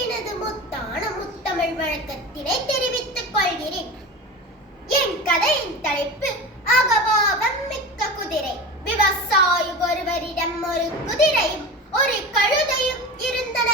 எனது முத்தான முத்தமிழ் வழக்கத்தினை தெரிவித்துக் கொள்கிறேன். என் கதையின் தலைப்பு அகபாவம் மிக்க குதிரை. விவசாயி ஒருவரிடம் ஒரு குதிரையும் ஒரு கழுதையும் இருந்தன.